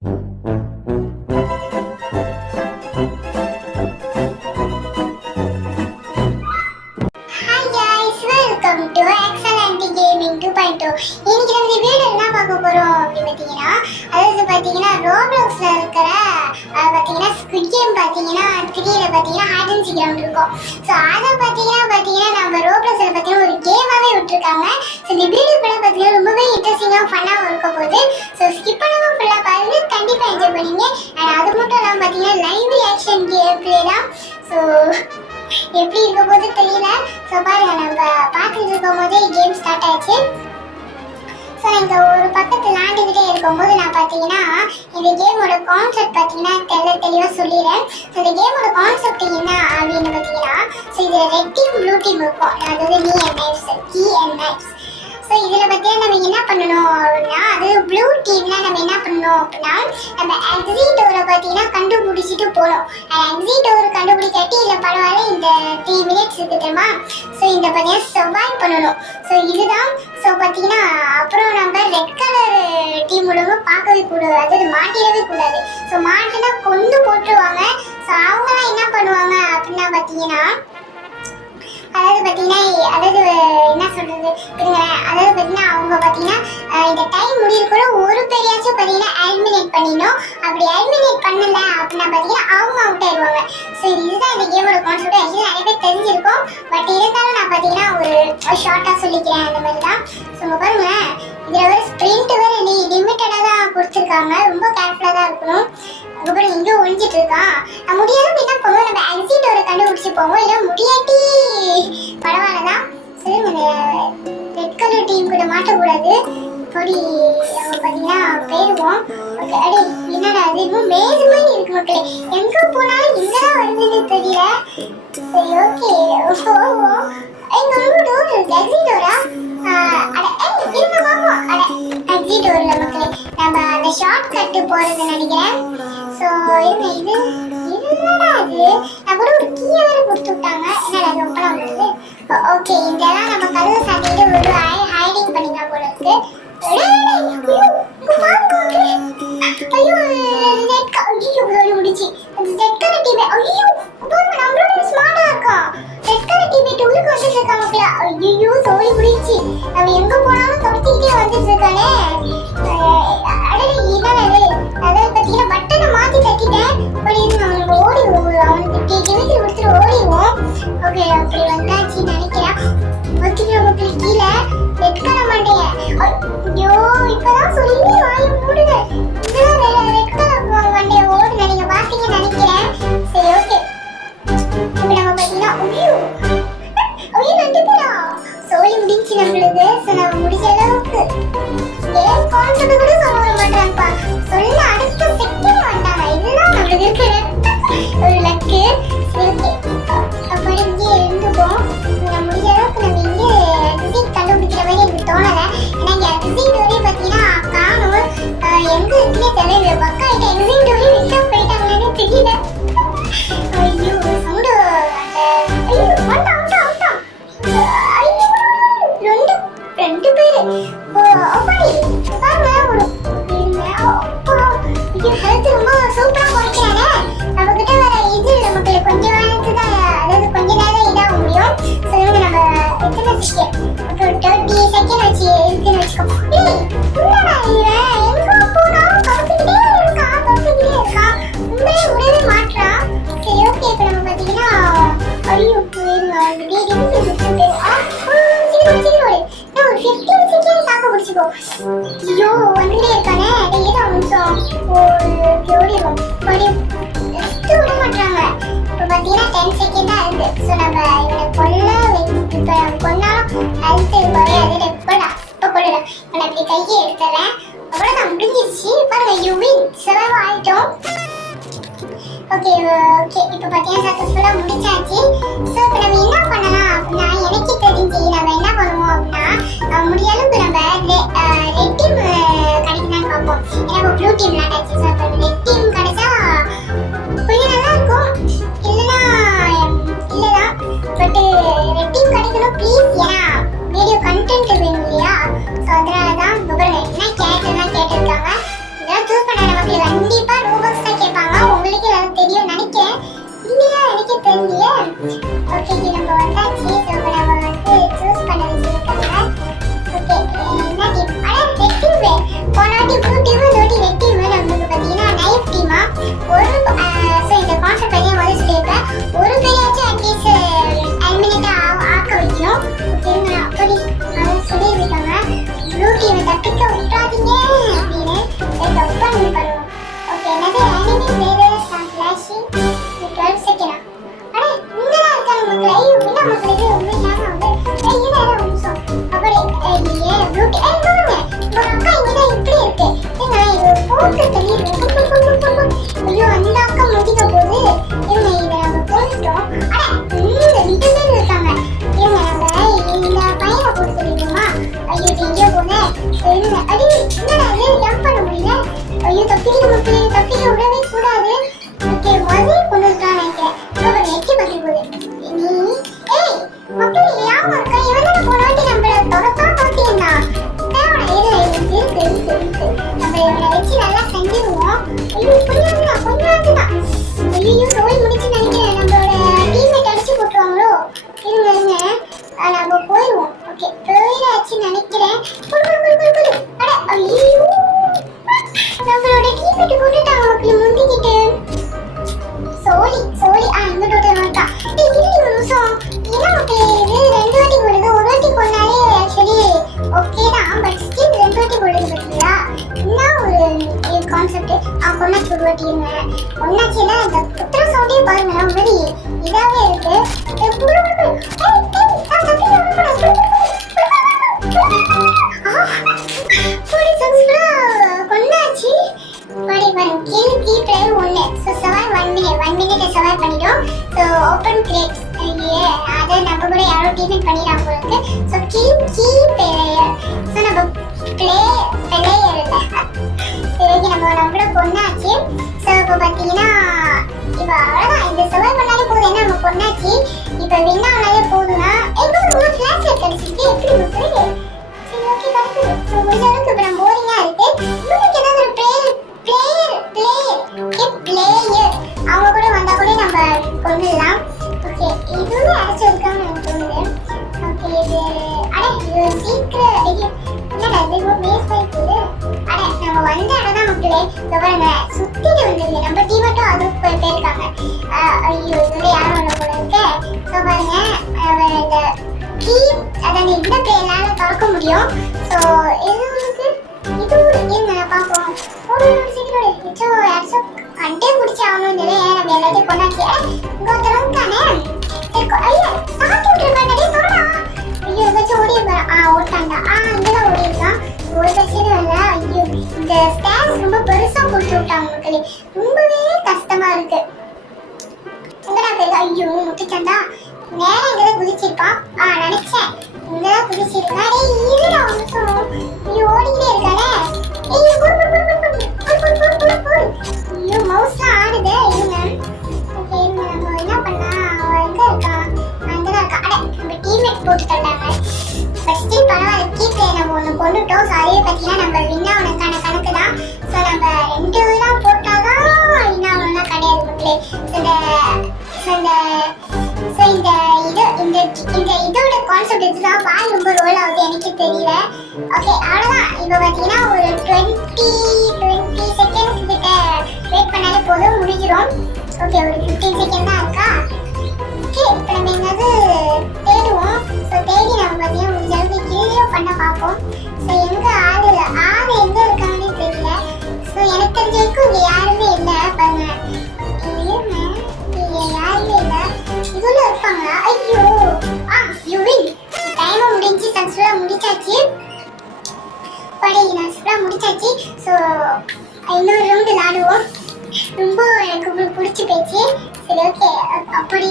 இன்னைக்கு நம்ம வீடியோ என்ன பார்க்க போறோம் அப்படி பாத்தீங்கன்னா, அதாவது பாத்தீங்கன்னா ரோப்ளாக்ஸ்ல இருக்கிற பாத்தீங்கன்னா ஸ்குவிட் கேம் பாத்தீங்கன்னா 3ல பாத்தீங்கன்னா ஹைட் அண்ட் சீக் ரவுண்ட் இருக்கும். சோ அத பாத்தீங்கன்னா நம்ம ரோப்ளாக்ஸ்ல பாத்தீங்கன்னா ஒரு கேமாவே விட்டுருக்காங்க. சோ இந்த வீடியோ பாத்தீங்கன்னா ரொம்பவே இன்ட்ரெஸ்டிங்கா ஃபன்னாவும் இருக்க போகுது. சோ ஸ்கிப் பண்ணாம ஃபுல்லா பாருங்க, கண்டிப்பா என்ஜாய் பண்ணுவீங்க. அண்ட் அது மட்டும் இல்லாம பாத்தீங்கன்னா லைவ் ரியாக்ஷன் கேம் பிளே தான். சோ எப்படி இருக்க போது தெரியல. சோ பாருங்க, நம்ம பார்த்துட்டு இருக்கும் போதே கேம் ஸ்டார்ட் ஆயிடுச்சு. ஸோ இந்த ஒரு பக்கத்து விளாண்டுக்கிட்டே இருக்கும்போது நான் பார்த்தீங்கன்னா இந்த கேமோட கான்செப்ட் பார்த்தீங்கன்னா தெளிவாக சொல்லிடுறேன். ஸோ இந்த கேமோட கான்செப்ட் என்ன அப்படின்னு பார்த்தீங்கன்னா, ஸோ இதில் ரெட் டீம் ப்ளூ டீம் இருக்கும், அதாவது நீ and knives, key and knives. So இதில் பார்த்தீங்கன்னா நம்ம என்ன பண்ணணும் அப்படின்னா, அதாவது ப்ளூ டீமில் நம்ம என்ன பண்ணணும் அப்படின்னா, நம்ம எக்ஸிட் டோரை பார்த்தீங்கன்னா கண்டுபிடிச்சிட்டு போகணும். எக்ஸிட் டோர் கண்டுபிடிக்காட்டி இல்லை பரவாயில்ல, இந்த 3 மினிட்ஸ் இருக்கு தெரியுமா. ஸோ இந்த பார்த்தீங்கன்னா சர்வைவ் பண்ணணும். ஸோ இதுதான். ஸோ பார்த்தீங்கன்னா அப்புறம் நம்ம ரெட் கலர் டீம் மூலமா பார்க்கவே கூடாது, அதாவது மாட்டிடவே கூடாது. ஸோ மாட்டினா கொண்டு போட்டுருவாங்க. ஸோ அவங்களாம் என்ன பண்ணுவாங்க அப்படின்னா பார்த்தீங்கன்னா, அதாவது என்ன சொல்றது, அதாவது பார்த்தீங்கன்னா அவங்க பார்த்தீங்கன்னா இந்த டைம் முடியிருக்குள்ள ஒரு பேரையாச்சும் பார்த்தீங்கன்னா எலிமினேட் பண்ணிடணும். அப்படி எலிமினேட் பண்ணல அப்படின்னா பார்த்தீங்கன்னா அவங்க அவுட் ஆயிடுவாங்க. ஸோ இதுதான் இந்த கேமோட கான்செப்ட். ஆக்சுவலி நிறைய பேர் தெரிஞ்சிருக்கும், பட் இருந்தாலும் நான் பார்த்தீங்கன்னா ஒரு ஷார்ட்டாக சொல்லிக்கிறேன் அந்த மாதிரி தான். ஸோ பாருங்க, இதில் ஒரு ஸ்ப்ரிண்ட் வேறு லிமிட்டடாக தான் கொடுத்துருக்காங்க, ரொம்ப கேர்ஃபுல்லாக தான் இருக்கணும். அதுக்கப்புறம் இங்கே ஒழிஞ்சிட்டு இருக்கான். முடியாத என்ன பண்ணுவோம், நம்ம எக்ஸிட் ஒரு கண்டுபிடிச்சி போவோம், இல்லை முடியாட்டி பரவாயில்லதான். சரி, இந்த ரெட் கலர் டீம் கூட மாட்டக்கூடாது. அப்படி நம்ம பார்த்தீங்கன்னா போயிடுவோம். அடி என்னடா அது, இன்னும் மேஜ் மாதிரி இருக்கு மக்களே, எங்கே போனாலும் இங்கதான் வருதுன்னு தெரியல. சரி, ஓகே போவோம். எங்க டோர் இருக்கு, எக்ஸிட் டோரா? இருங்க வாங்குவோம். எக்ஸிட் டோர்ல மக்களே நம்ம அந்த ஷார்ட் கட்டு போறது நினைக்கிறேன். ஸோ இது என்னடா அது, நான் கூட ஒரு கீயை வேறு கொடுத்து விட்டாங்க. என்னடா அது ஓப்பனாக வந்துருது. ஓகே, இதெல்லாம் நம்ம கதவு சாத்திட்டு ஒரு ஹைடிங் பண்ணிக்கலாம் போல இருக்கு. முடிச்சு ரெட் கலர் டீமே, ஐயோ நம்மளோட ஸ்மார்ட்டா இருக்கான். ரெட் கலர் டீமே உள்ளுக்கு வந்துட்டு இருக்காங்க. ஐயோ சோழி முடிச்சு, நம்ம எங்க போனாலும் துரத்திக்கிட்டே வந்துட்டு இருக்கானே. அதாவது பார்த்தீங்கன்னா பட்டனை மாற்றி தட்டிட்டேன். நம்ம அவனுக்கு கெமிக்கல் கொடுத்துட்டு ஓடிடுவோம். ஓகே, அப்படி வந்தாச்சு நினைக்கிறேன். நமக்கு கீழே ரெட் கலர் மாட்டேங்க. ஐயோ இப்பதான் சொல்லி வாய மூடுங்க. இதெல்லாம் ரெட் கலர் மண்டைய ஓடுங்க, நீங்க பாத்தீங்கன்னு நினைக்கிறேன். சரி, ஓகே, இப்போ நம்ம பார்த்தீங்கன்னா ஐயோ 2 பேரா சோழி முடிஞ்சு நம்மளுக்கு. ஸோ நம்ம முடிஞ்ச அளவுக்கு ஏன் கான்செப்ட் கூட சொல்ல வர மாட்டாங்கப்பா, சொல்ல அடுத்த செகண்ட் வந்துட்டாங்க. இதுதான் நம்மளுக்கு இருக்கிற ஒரு லக்கு. அப்புறம் இங்கே இருந்துப்போம். நம்ம முடிஞ்ச அளவுக்கு நம்ம இங்கே எக்ஸிட் கண்டுபிடிக்கிற மாதிரி எனக்கு தோணலை. ஏன்னா இங்கே எக்ஸிட் வரையும் பார்த்தீங்கன்னா காணும், எங்கே இருக்குன்னே தெரியல. பக்கா கிட்ட எக்ஸிட் வரையும் விட்டா போயிட்டாங்கன்னு தெரியல. ஐயோ சவுண்டு, ஐயோ வந்தா ரெண்டு பேரு அப்பாடி பாருங்க. ஒரு ஹெல்த் ரொம்ப சூப்பரா குறைக்கிறானே. நம்ம கிட்ட வேற இது நமக்கு கொஞ்ச நேரத்துக்கு தான், அதாவது கொஞ்ச நேரம் இதாக முடியும். சொல்லுங்க, நம்ம எத்தனை செகண்ட், ஒரு 30 செகண்ட் வச்சு இருக்குன்னு வச்சுக்கோ. என்னடா இவன் எங்க போனாலும் துரத்துக்கிட்டே இருக்கான், உண்மையே விடவே மாட்டான். சரி, ஓகே, இப்போ நம்ம பார்த்தீங்கன்னா ஐயோ ஒரு 15 செகண்ட் தாக்க பிடிச்சிக்கோ. ஐயோ வந்துட்டே இருக்கானே, ஏதோ நிமிஷம் ஓடிடும், விட மாட்டாங்க. இப்போ பார்த்தீங்கன்னா 10 செகண்ட் தான் இருக்கு. ஸோ நம்ம இவனை கொன்னாலும் அடுத்து குறையாது. இப்போ கொள்ளலாம், நான் இப்படி கையை எடுத்துறேன். அப்புறம் நான் முடிஞ்சிருச்சு பாருங்க. யூ வின், சர்வைவ் ஆயிட்டோம். ஓகே ஓகே, இப்போ பார்த்தீங்கன்னா சக்ஸஸ்ஃபுல்லாக முடிச்சாச்சு. ஸோ இப்போ நம்ம என்ன பண்ணலாம் அப்படின்னா, எனக்கு தெரிஞ்சு நம்ம என்ன பண்ணுவோம் அப்படின்னா, முடிய அளவுக்கு நம்ம ரெட் டீம் கிடைக்குதான்னு பார்ப்போம். ஏன்னா இப்போ ப்ளூ டீம் விளையாண்டாச்சு. ஸோ இப்போ ரெட் டீம் கிடைச்சா கொஞ்சம் நல்லா இருக்கும். இல்லைதான், பட்டு ரெட் டீம் கிடைக்கணும் ப்ளீஸ். ஏன்னா வீடியோ கண்டென்ட் வேணும் இல்லையா. ஸோ அதனால தான் என்ன கேரக்டர்லாம் கேட்டிருக்காங்க. இதெல்லாம் சூஸ் பண்ண நமக்கு ஓகே நம்ம வந்தாச்சு. ஸோ இப்போ நம்ம வந்து சூஸ் பண்ண வச்சிருக்காங்க. ஓகே என்ன டீம்? ஆனால் ரெட் டீம் போனாட்டி ப்ளூ டீம் இந்த ரெட் டீம் நம்மளுக்கு பார்த்தீங்கன்னா நைஃப் டீமா ஒரு ஸோ இந்த கான்செப்ட் பற்றி முதல்ல சொல்லியிருப்பேன். ஒரு பேராச்சும் அட்லீஸ்ட் எலிமினேட் ஆக்க வைக்கணும். ஓகேங்க அப்படி சொல்லியிருக்காங்க. ப்ளூ டீமை தப்பிக்க விட்டாதீங்க அப்படின்னு ஒப்பன் பண்ணுவோம். ஓகே என்னது அனிமி வேறு ஃபிளாஷி 12 செகண்டா? அட இங்கதான் இருக்காங்க மக்களே. ஐயோ என்ன மக்களே உண்மையாக வந்து என்ன ஒரு நிமிஷம் அப்படி ஐயே ப்ளூ டீ பாருங்க உங்க அக்கா இங்கதான் இப்படி இருக்கு. ஏங்க இது போட்டு தெரியுது. ஐயோ அந்த அக்கா முடிக்க போது இவங்க இதை நம்ம போயிட்டோம். அட இந்த 2 பேர் இருக்காங்க. இவங்க நம்ம இந்த பையனை போட்டு தெரியுமா? ஐயோ எங்கேயோ போனேன். அடி என்னடா இது ஜம்ப் பண்ண முடியல. ஐயோ தப்பிக்க விடவே கூடாது. ஓகே முதல்ல கொண்டு வந்துட்டான் நினைக்கிறேன். இப்போ நெட்டி பற்றி போகுது. நீ ஏய் மக்கள் யாரும் இருக்கா? இவன் தானே போன வாட்டி நம்மள தொடத்தான் பார்த்தீங்கன்னா தேவை இருக்கு நம்ம இவனை வச்சு நல்லா செஞ்சிருவோம். ஐயோ கொஞ்சம் ஐயோ சோழி முடிச்சு நினைக்கிறேன். நம்மளோட டீம்மேட் அடிச்சு போட்டுருவாங்களோ? இருங்க நம்ம போயிடுவோம். ஓகே போயிடாச்சு நினைக்கிறேன். அட ஐயோ நம்மளோட டீம்மேட் போட்டுட்டாங்க மக்கள் முந்திக்கிட்டு. சோழி இங்கிட்ட வந்துட்டா. ஒரு நிமிஷம் என்ன மக்கள் இது 2 வாட்டி போடுது. ஒரு வாட்டி கொண்டாலே ஆக்சுவலி ஓகே தான். பட் ஸ்டில் 2 வாட்டி போடுது பார்த்தீங்களா? என்ன ஒரு கான்செப்ட். கொண்டாச்சு ஒரு வாட்டி இருங்க. கொண்டாச்சுன்னா இந்த குத்துற சவுண்டே பாருங்க மாதிரி இதாகவே இருக்கு. கொண்டாச்சு படி பாருங்க. Kill key player 1 so survive 1 minute survive பண்ணிட்டோம். ஸோ ஓப்பன் கிரேட்ஸ் ஐயே அதை நம்ம கூட யாரோ டீமேட் பண்ணிடலாம் போல இருக்கு. So kill key player so நம்ம பிளேயர் இல்லை சரி நம்மளோட பொண்ணாச்சு. ஸோ இப்போ பார்த்தீங்கன்னா இப்போ அவ்வளோதான். இந்த சர்வைவ் பண்ணாலே போதும். என்ன நம்ம பொண்ணாச்சு இப்போ வின் ஆனாலே போதும்னா எங்களுக்கு ஃபிளாஷ் லைட் கிடைச்சிருக்கு. எப்படி இருக்கு? சரி ஓகே கிடைக்குது. ஸோ முடிஞ்ச அளவுக்கு இப்போ நம்ம போரிங்காக இருக்கு. உங்களுக்கு ஏதாவது ஒரு பிளேயர் அவங்க கூட வந்தா கூட நம்ம கொண்டுடலாம். ஓகே இதுவும் அரைச்சு இருக்காங்க எனக்கு தோணுது. ஓகே இது அட இது சீக்கிரம் என்னடா இது வேஸ்ட் ஆயிடுது. அட நம்ம வந்த இடம் தான் மக்களே. பாருங்க சுத்திட்டு வந்துருங்க. நம்ம டீம் மட்டும் அது போயிருக்காங்க. ஐயோ இதுல யாரும் ஒண்ணு போல இருக்கு. ஸோ பாருங்க இந்த கீ அதாவது இந்த பிளேயர்னால திறக்க முடியும். ஸோ இது உங்களுக்கு இது இருங்க பார்ப்போம். ஒரு சீக்கிரம் யாரும் கண்டே பிடிச்சி ஆகணும்னு நம்ம எல்லாத்தையும் கொண்டாச்சு. இங்கே ஒருத்தர் தானே ஐயா சாத்தி விட்டுருக்காண்டே சொல்லா. ஐயோ ஏதாச்சும் ஓடிருப்பாரு. ஓட்டாண்டா இங்கதான் ஓடிருக்கான். ஒரு பிரச்சனை இல்லை. ஐயோ இந்த ஸ்டாண்ட்ஸ் ரொம்ப பெருசா கொடுத்து விட்டாங்க மக்களே. ரொம்பவே கஷ்டமா இருக்கு. எங்கடா பேரு? ஐயோ முட்டுச்சண்டா நேரம் இங்கதான் குதிச்சிருப்பான். நினைச்சேன் இங்கதான் குதிச்சிருக்கேன். இருடா ஒரு நிமிஷம். ஐயோ ஓடிக்கிட்டே இருக்கானே. ஐயோ மவுஸ்லாம் ஆடுது. இருங்க ஓகே இருங்க நம்ம என்ன பண்ணா அவன் எங்க இருக்கான்? அங்கதான் இருக்கா. அட நம்ம டீம்மேட் போட்டு தந்தாங்க. பட் ஸ்டில் பரவாயில்ல. கீப்லே நம்ம ஒன்று கொண்டுட்டோம். ஸோ அதே பார்த்தீங்கன்னா நம்ம வின் ஆனதுக்கான கணக்கு தான். ஸோ நம்ம 2 தான் போட்டாதான் வின் ஆகணும்னா கிடையாது மக்களே. இந்த இதோட கான்செப்ட் இதுதான். பால் ரொம்ப ரோல் ஆகுது எனக்கு தெரியல. ஓகே அவ்வளோதான். இப்போ பார்த்தீங்கன்னா ஒரு 20 செகண்ட்ஸ் கிட்ட வெயிட் பண்ணாலே போதும் முடிஞ்சிடும். ஓகே ஒரு 15 செகண்ட் தான் இருக்கா. ஓகே இப்போ நம்ம எங்காவது தேடுவோம். ஸோ தேடி நம்ம பார்த்தீங்கன்னா முடிஞ்ச அளவுக்கு கிளியோ பண்ண பார்ப்போம். ஸோ எங்கே ஆள் எங்கே இருக்காங்கன்னு தெரியல. ஸோ எனக்கு தெரிஞ்ச வரைக்கும் இங்கே யாருமே இல்லை. பாருங்க யாருமே இல்லை. இதுல இருப்பாங்களா? ஐயோ யூ வின். டைமும் முடிஞ்சு சக்ஸஸ்ஃபுல்லாக முடிச்சாச்சு. முடிச்சாச்சு. ஸோ இன்னொரு ரவுண்டு விளாடுவோம். ரொம்ப எனக்கு பிடிச்சி போயிடுச்சு. சரி ஓகே அப்படி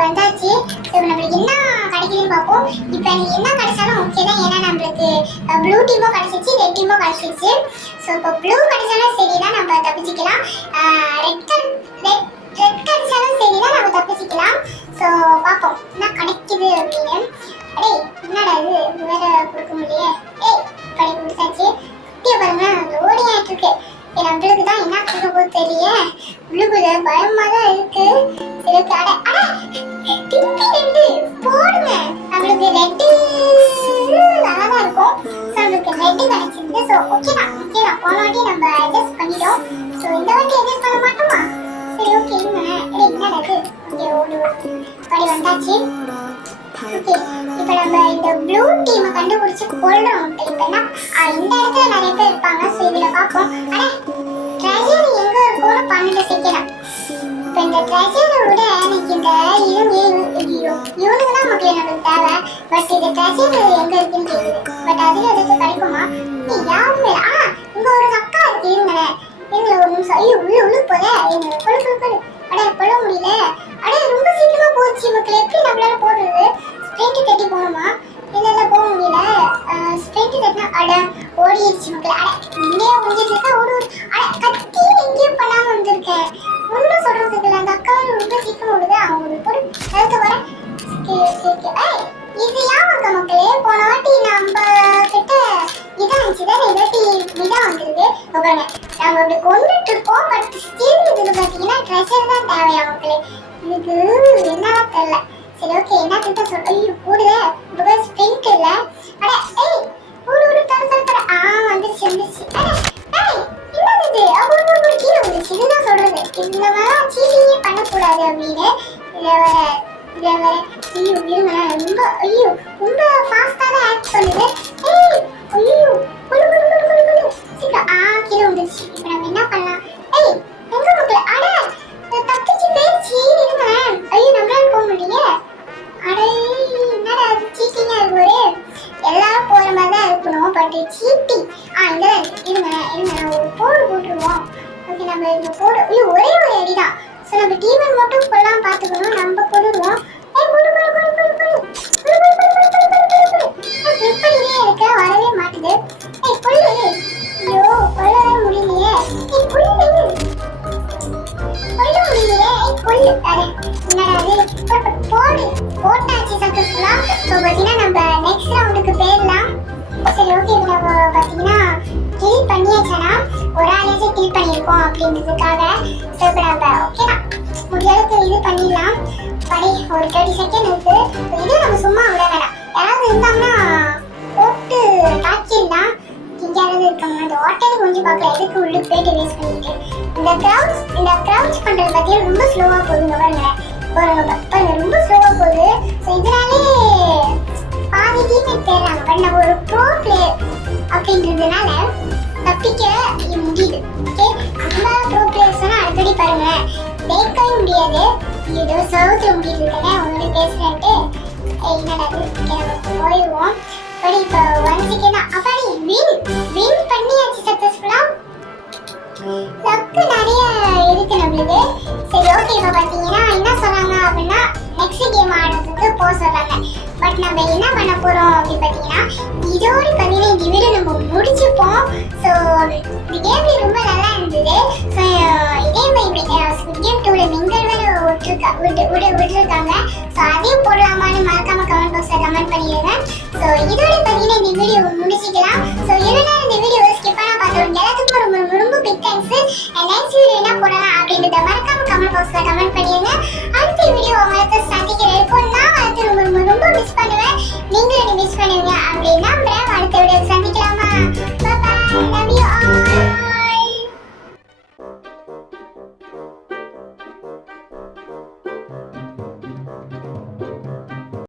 வந்தாச்சு. ஸோ நம்மளுக்கு என்ன கிடைக்குதுன்னு பார்ப்போம். இப்போ எனக்கு என்ன கிடைச்சாலும் ஓகே தான். ஏன்னா நம்மளுக்கு ப்ளூ டீமும் கிடைச்சிச்சு ரெட் டீமும் கிடைச்சிச்சு. ஸோ இப்போ ப்ளூ கிடைச்சாலும் சரி தான் நம்ம தப்பிச்சிக்கலாம். ரெட் கிடைச்சாலும் சரி தான் நம்ம தப்பிச்சிக்கலாம். ஸோ பார்ப்போம் என்ன கிடைக்குது அப்படின்னு. அடே என்னடா இது வேற கொடுக்க முடியல. ஏய் கடை கொடுத்தாச்சு. குட்டியை பாருங்க லோடிங் ஆகிட்டு இருக்கு. நம்மளுக்கு தான் என்ன பண்ண போது தெரியல. உள்ளுக்குள்ள பயமா தான் இருக்கு. சரி அட அட டிம்பி ரெண்டு போடுங்க. நம்மளுக்கு ரெட்டு நல்லா தான் இருக்கும். ஸோ நம்மளுக்கு ரெட்டு கிடைச்சிருக்கு. ஸோ ஓகேதான் போன வாட்டி நம்ம அட்ஜஸ்ட் பண்ணிட்டோம். ஸோ இந்த வாட்டி அட்ஜஸ்ட் பண்ண மாட்டோமா? சரி ஓகே என்ன இருக்கு இங்கே ஒரு படி வந்தாச்சு. ஓகே இப்போ நம்ம இந்த ப்ளூ டீமை கண்டுபிடிச்சு கொள்றோம். இப்போ என்ன இந்த இடத்துல நிறைய பேர் இருப்பாங்க. ஸோ இதில் பார்ப்போம். அட ட்ரெஷர் எங்க இருக்கும்னு 12 செகண்ட். இப்போ இந்த ட்ரெஷரை விட எனக்கு இந்த இவனுக்கு தான் மக்களே நம்மளுக்கு தேவை. பட் இந்த ட்ரெஷர் எங்க இருக்குன்னு தெரியுது. பட் அதில் ஏதாச்சும் கிடைக்குமா? யாருமே இங்க ஒரு அக்கா இருக்கு. இருங்களேன் எங்களை ஒரு நிமிஷம். ஐயோ உள்ள போல எங்களை கொழு அட கொள்ள முடியல. அட ரொம்ப சீக்கிரமா போச்சு மக்களே. எப்படி நம்மளால போடுறது? ஸ்ட்ரெயிட் தட்டி போகணுமா? இல்ல போக முடியல. ஸ்ட்ரெயிட் தட்டினா அட ஓடிடுச்சு மக்களே. அட இங்கேயே முடிஞ்சிட்டு இருக்கா. அட கத்தி எங்கேயும் பண்ணாம வந்திருக்கேன். ஒன்றும் சொல்றதுக்கு இல்லை. அந்த அக்கா ரொம்ப சீக்கிரம் ஓடுது. அவங்க போடு அடுத்து வர இது யாருக்க மக்களே? போன வாட்டி நம்ம கிட்ட இதான் தானே இதாட்டி இதான் வந்துருது. பாருங்க நம்ம அப்படி கொண்டுட்டு இருக்கோம். பட் ஸ்டில் இதுக்கு பார்த்தீங்கன்னா ட்ரெஷர் தான் தேவையா மக்களே? இதுக்கு என்னவா தெரியல. சரி ஓகே என்ன கிட்ட சொல்ல. ஐயோ கூடுதே இப்போ ஸ்ப்ரிண்ட் இல்ல. அட ஏய் ஒரு தர வந்துருச்சு. அட ஏய் என்னது ஒரு கீழே வந்துச்சு. இதுதான் சொல்றது. இதுல வேற சீட்டிங்கே பண்ணக்கூடாது அப்படின்னு இதில் வேற ஐயோ இருங்க ரொம்ப ஃபாஸ்ட்டாக தான் ஆக்ட் பண்ணுது. ஏய் ஐயோ சீக்கிரம் கீழே வந்துருச்சு. இப்போ நம்ம என்ன பண்ணலாம்? ஏய் எங்க மக்கள் அட தப்பிச்சு போயிடுச்சு. இருங்க ஐயோ நம்மளால போக முடியல. அட என்னடா அது சீட்டிங்கா இருக்கு. எல்லாரும் போற மாதிரி தான் இருக்கணும். பட் சீட்டிங் இங்க தான் இருக்கு. இருங்க நம்ம ஒரு போட்டுருவோம். ஓகே நம்ம இந்த போடு ஐயோ ஒரே ஒரு அடிதான். ஸோ நம்ம டீமன் மட்டும் கொள்ளாம பார்த்துக்கணும். நம்ம கொள்ளுவோம். எப்படியே இருக்க வரவே மாட்டுது. கொள்ளு ஐயோ கொள்ளவே முடியலையே. கொள்ள முடியலையே. கொள்ளு அட என்னடா போடு போட்டாச்சு சக்சஸ்ஃபுல்லா. ஸோ பார்த்தீங்கன்னா நம்ம நெக்ஸ்ட் ரவுண்டுக்கு போயிடலாம். சரி ஓகே இப்போ நம்ம பார்த்தீங்கன்னா கில் பண்ணியாச்சானா ஒரு ஆளையாச்சும் கில் பண்ணியிருக்கோம் அப்படின்றதுக்காக. ஸோ இப்போ நம்ம ஓகே தான் முடிஞ்சளவுக்கு இது பண்ணிடலாம். படி ஒரு 30 செகண்ட் இருக்கு. இது நம்ம சும்மா விட வேணாம். யாராவது இருந்தாங்கன்னா போட்டு தாக்கிடலாம். எங்கேயாவது இருக்காங்க அந்த ஓட்டது கொஞ்சம் பார்க்கல. எதுக்கு உள்ள போயிட்டு வேஸ்ட் பண்ணிட்டு இந்த க்ரௌச் பண்ணுறது பார்த்தீங்கன்னா ரொம்ப ஸ்லோவாக போகுதுங்க. பாருங்க ரொம்ப ஸ்லோவாக போகுது. ஸோ இதனாலே பாதி டீமேட் தேடுறாங்க. பட் நம்ம ஒரு ப்ரோ பிளேயர் அப்படின்றதுனால தப்பிக்க முடியுது. ஓகே நம்ம ப்ரோ பிளேயர்ஸ் சொன்னால் அடிக்கடி பாருங்க ஜெயிக்கவே முடியாது. ஏதோ சவுத்தில் முடியுது தானே உங்களோட பேசுகிறேன்ட்டு என்னடா நம்ம போயிடுவோம். படி இப்போ 1 செகண்ட் தான். அப்பாடி வின் பண்ணியாச்சு சக்ஸஸ்ஃபுல்லாக. லக்கு நிறைய இருக்கு நம்மளுக்கு. சரி ஓகே இப்போ பார்த்தீங்கன்னா என்ன சொன்னாங்க அப்படின்னா நெக்ஸ்ட் கேம் ஆடுறதுக்கு போக சொன்னாங்க. பட் நம்ம என்ன பண்ண போகிறோம் அப்படின்னு பார்த்தீங்கன்னா இதோடு பார்த்தீங்கன்னா இந்த வீடியோ நம்ம முடிச்சுப்போம். ஸோ இந்த கேம் ரொம்ப நல்லா இருந்தது. ஸோ இதே மாதிரி ஸ்குவிட் கேம் 2ல மிங்கல் வேறு விட்டுருக்காங்க. ஸோ அதையும் போடலாமான்னு மறக்காம கமெண்ட் பாக்ஸில் கமெண்ட் பண்ணிடுங்க. ஸோ இதோட பார்த்தீங்கன்னா இந்த வீடியோ முடிச்சிக்கலாம். ஸோ என்னன்னா இந்த வீடியோ ஸ்கிப் பண்ணால் பார்த்தவங்க எல்லாத்துக்கும் ரொம்ப பிக் தேங்க்ஸ். நெக்ஸ்ட் வீடியோ என்ன போடலாம் அப்படின்றத மறக்காம கமெண்ட் பாக்ஸில் கமெண்ட் பண்ணிடுங்க.